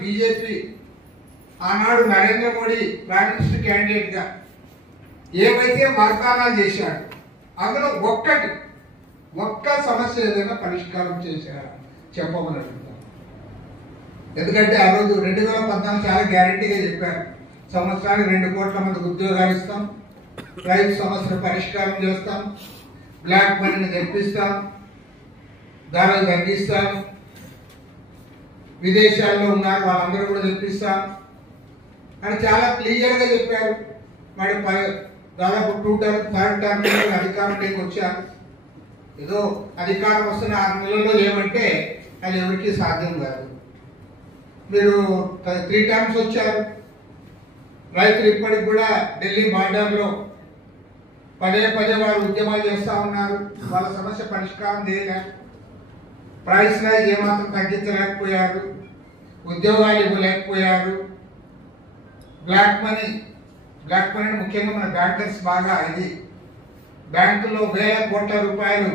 BJP ఆనాడు Narendra Modi prime minister candidate గా ఏవైతే వాగ్దానాలు చేశాడు అందులో ఒక్క సమస్య ఏదైనా పరిష్కారం చేశారా చెప్పమని అడుగుతాను. ఎందుకంటే ఆ రోజు 2014 చాలా గ్యారంటీగా చెప్పారు, సంవత్సరానికి 2 కోట్ల మందికి ఉద్యోగాలు ఇస్తాం, రైతు సమస్యను పరిష్కారం చేస్తాం, బ్లాక్ మనీని తెప్పిస్తాం, ధరలు తగ్గిస్తాం, విదేశాల్లో ఉన్నారు వాళ్ళందరూ కూడా తెప్పిస్తాం అని చాలా క్లియర్ గా చెప్పారు. మరి దాదాపు 3rd టర్మ్ అధికారంలోకి వచ్చారు. ఏదో అధికారం వస్తున్న 6 నెలల్లో ఏమంటే అది ఎవరికి సాధ్యం కాదు. మీరు 3 టర్మ్స్ వచ్చారు. రైతులు ఇప్పటికి కూడా ఢిల్లీ బార్డర్లో పదే వారు ఉద్యమాలు చేస్తా ఉన్నారు. వాళ్ళ సమస్య పరిష్కారం చేయలే, ప్రైస్ రైజ్ ఏమాత్రం తగ్గించలేకపోయారు, ఉద్యోగాలు ఇవ్వలేకపోయారు. బ్లాక్ మనీ ముఖ్యంగా మన బ్యాంకర్స్ బాగా ఇది బ్యాంకుల్లో వేల కోట్ల రూపాయలు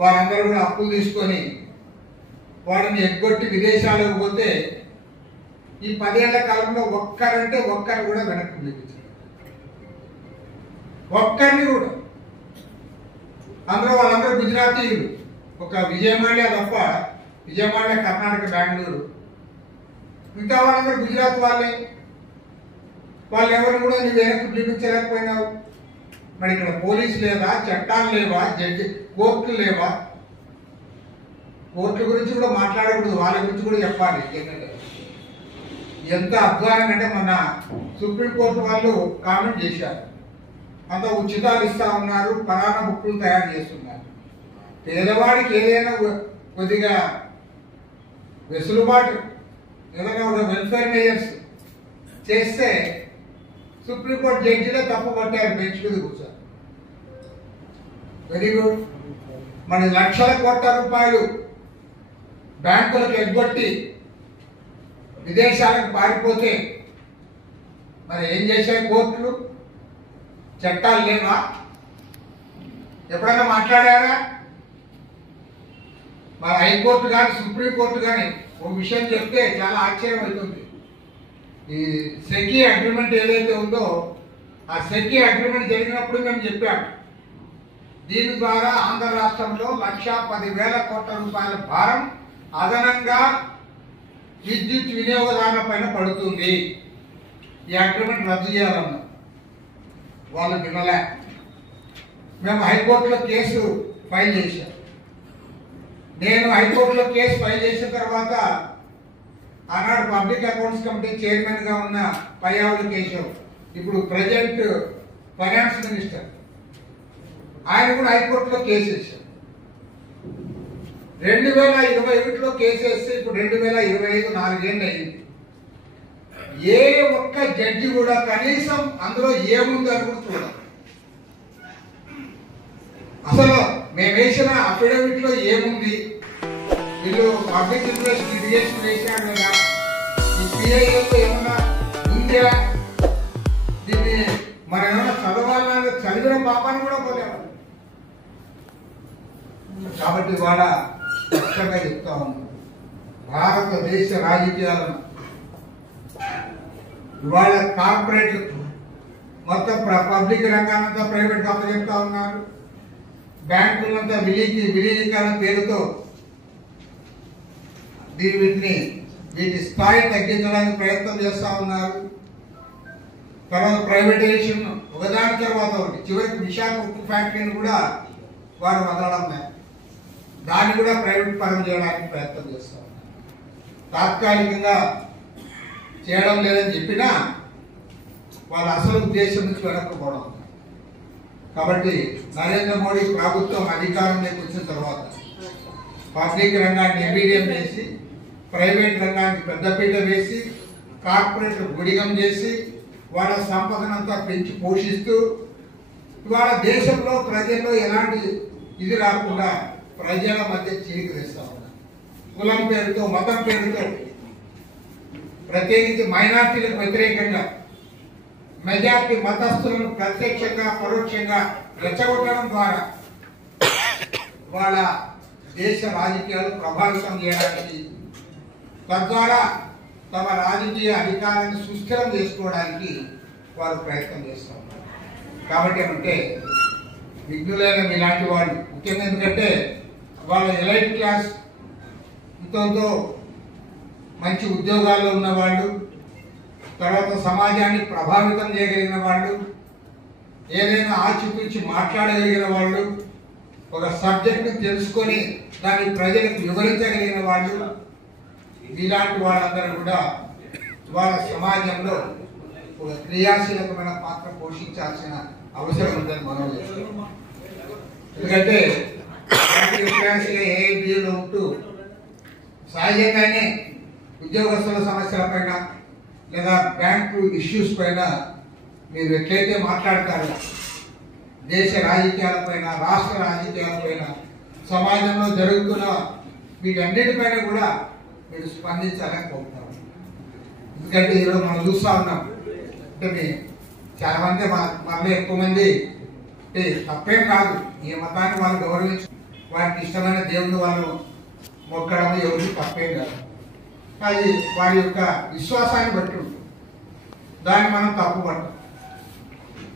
వారందరూ కూడా అప్పులు తీసుకొని వారిని ఎగ్గొట్టి విదేశాలకు పోతే ఈ 10 ఏళ్ల కాలంలో ఒక్కరు కూడా వెనక్కి పంపించారు. ఒక్కరిని కూడా. అందులో వాళ్ళందరూ గుజరాతీయులు, ఒక విజయమాల్య తప్ప, విజయమాల్య కర్ణాటక బెంగళూరు, మిగతా వాళ్ళందరూ గుజరాత్ వాళ్ళే. వాళ్ళు ఎవరు కూడా నువ్వు వెనక్కి పిలిపించలేకపోయినావు. మరి ఇక్కడ పోలీసు లేదా, చట్టాలు లేవా, కోర్టులు లేవా? కోర్టుల గురించి కూడా మాట్లాడకూడదు, వాళ్ళ గురించి కూడా చెప్పాలి. ఎంత అధ్వానం అంటే మన సుప్రీంకోర్టు వాళ్ళు కామెంట్ చేశారు, అంత ఉచితాలు ఇస్తా ఉన్నారు, పలానా బుక్కులు తయారు చేస్తున్నారు. పేదవాడికి ఏదైనా కొద్దిగా వెసులుబాటు, ఏదైనా ఒక వెల్ఫేర్ మేజర్స్ చేస్తే సుప్రీంకోర్టు జడ్జిలో తప్పు పట్టారు, బెంచ్ మీద కూర్చొని. Very good. మన లక్షల కోట్ల రూపాయలు బ్యాంకులకు ఎగ్గొట్టి విదేశాలకు పారిపోతే మరి ఏం చేశాయి కోర్టులు? చట్టాలు లేవా? ఎప్పుడైనా మాట్లాడారా? మరి హైకోర్టు కానీ సుప్రీంకోర్టు కానీ ఒక విషయం చెప్తే చాలా ఆశ్చర్యం అవుతుంది. ఈ సెకీ అగ్రిమెంట్ ఏదైతే ఉందో ఆ సెకీ అగ్రిమెంట్ జరిగినప్పుడు మేము చెప్పాము, దీని ద్వారా ఆంధ్ర రాష్ట్రంలో 1,10,000 కోట్ల రూపాయల భారం అదనంగా విద్యుత్ వినియోగదారుల పైన పడుతుంది. ఈ అగ్రిమెంట్ రద్దు చేయాలన్నా వాళ్ళు వినలే. మేము హైకోర్టులో కేసు ఫైల్ చేశాం. నేను హైకోర్టులో కేసు ఫైల్ చేసిన తర్వాత ఆనాడు పబ్లిక్ అకౌంట్స్ కమిటీ చైర్మన్ గా ఉన్న పయ్యావుల కేశవ్, ఇప్పుడు ప్రజెంట్ ఫైనాన్స్ మినిస్టర్, ఆయన కూడా హైకోర్టులో కేసు వేశారు. 2021లో కేసు వేస్తే ఇప్పుడు 2025 4 ఏళ్ళు అయింది. ఏ ఒక్క జడ్జి కూడా కనీసం అందులో ఏముందో అని కూడా చూడాలి. అసలు మేము వేసిన అఫిడవిట్ లో ఏముంది, వీళ్ళు పబ్లిక్ ఇన్వెస్టిగేషన్ వేసాడు కదా, ఈ పిఐలో ఏమన్నా ఉందా, దీన్ని మనం ఏమన్నా చదవాలన్నా చదివిన పాపాన్ని కూడా పోలేము. కాబట్టి ఇవాళ స్పష్టంగా చెప్తా ఉన్నాం, భారతదేశ రాజకీయాలను ఇవాళ కార్పొరేట్ మొత్తం పబ్లిక్ రంగానంతా ప్రైవేట్ గా చెప్తా ఉన్నారు. బ్యాంకులంతా విలీనీకరణ పేరుతో వీటి స్థాయి తగ్గించడానికి ప్రయత్నం చేస్తా ఉన్నారు. తర్వాత ప్రైవేటైజేషన్ ఒకదాని తర్వాత ఒకటి, చివరికి విశాఖ ఉక్కు ఫ్యాక్టరీని కూడా వారు వదలడం లేదు, దాన్ని కూడా ప్రైవేట్ పరం చేయడానికి ప్రయత్నం చేస్తా ఉన్నారు. తాత్కాలికంగా చేయడం లేదని చెప్పినా వాళ్ళ అసలు ఉద్దేశం నుంచి వెనక్కపోవడం. కాబట్టి నరేంద్ర మోడీ ప్రభుత్వం అధికారంలోకి వచ్చిన తర్వాత పబ్లిక్ రంగాన్ని నిర్వీర్యం చేసి, ప్రైవేట్ రంగాన్ని పెద్దపీట వేసి, కార్పొరేట్ గుడిగం చేసి, వాళ్ళ సంపదనంతా పెంచి పోషిస్తూ ఇవాళ దేశంలో ప్రజల్లో ఎలాంటి ఇది రాకుండా ప్రజల మధ్య చీలిక వేస్తా ఉన్నారు. కులం పేరుతో, మతం పేరుతో, ప్రత్యేకించి మైనార్టీలకు వ్యతిరేకంగా మెజార్టీ మతస్థులను ప్రత్యక్షంగా పరోక్షంగా రెచ్చగొట్టడం ద్వారా వాళ్ళ దేశ రాజకీయాలు ప్రభావితం చేయడానికి తద్వారా తమ రాజకీయ అధికారాన్ని సుస్థిరం చేసుకోవడానికి వారు ప్రయత్నం చేస్తూ ఉన్నారు. కాబట్టి ఏమంటే విఘ్నులైన ఇలాంటి వాళ్ళు ముఖ్యంగా ఎందుకంటే వాళ్ళ ఎలైట్ క్లాస్ ఇంతో మంచి ఉద్యోగాల్లో ఉన్నవాళ్ళు, తర్వాత సమాజాన్ని ప్రభావితం చేయగలిగిన వాళ్ళు, ఏదైనా ఆచితూచి మాట్లాడగలిగిన వాళ్ళు, ఒక సబ్జెక్ట్ని తెలుసుకొని దాన్ని ప్రజలకు వివరించగలిగిన వాళ్ళు, ఇలాంటి వాళ్ళందరూ కూడా వాళ్ళ సమాజంలో ఒక క్రియాశీలకమైన పాత్ర పోషించాల్సిన అవసరం ఉందని మనం చేస్తున్నాం. ఎందుకంటే ఏఐబిలో ఉంటూ సహజంగానే ఉద్యోగస్తుల సమస్యల పైన లేదా బ్యాంకు ఇష్యూస్ పైన మీరు ఎట్లయితే మాట్లాడతారో దేశ రాజకీయాలపైన, రాష్ట్ర రాజకీయాలపైన, సమాజంలో జరుగుతున్న వీటన్నిటిపైన కూడా మీరు స్పందించాలనుకుంటున్నారు. ఎందుకంటే ఈరోజు మనం చూస్తూ ఉన్నాం అంటే చాలా మంది మనలో ఎక్కువ మంది తప్పేం కాదు, ఏ మతాన్ని వాళ్ళు గౌరవించు, వారికి ఇష్టమైన దేవుని వాళ్ళు మొక్కడం ఎవరికి తప్పేం కాదు. అది వారి యొక్క విశ్వాసాన్ని బట్టి ఉంటుంది, దాన్ని మనం తప్పు పడతాం.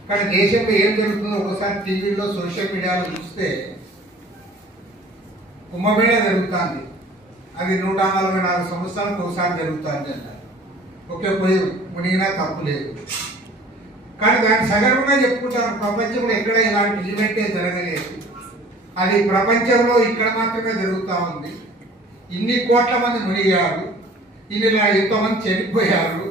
కానీ దేశంలో ఏం జరుగుతుందో ఒకసారి టీవీలో సోషల్ మీడియాలో చూస్తే కుంభమేళ జరుగుతుంది, అది 144 సంవత్సరాలకు ఒకసారి జరుగుతుంది అన్నారు. ఒకే పోయి మునిగినా తప్పు లేదు. కానీ దాన్ని సగర్వంగా చెప్పుకుంటారు, ప్రపంచంలో ఎక్కడ ఇలాంటి ఈవెంటే జరగలేదు, అది ప్రపంచంలో ఇక్కడ మాత్రమే జరుగుతూ ఉంది, ఇన్ని కోట్ల మంది మునిగారు, ఇంతమంది చనిపోయారు,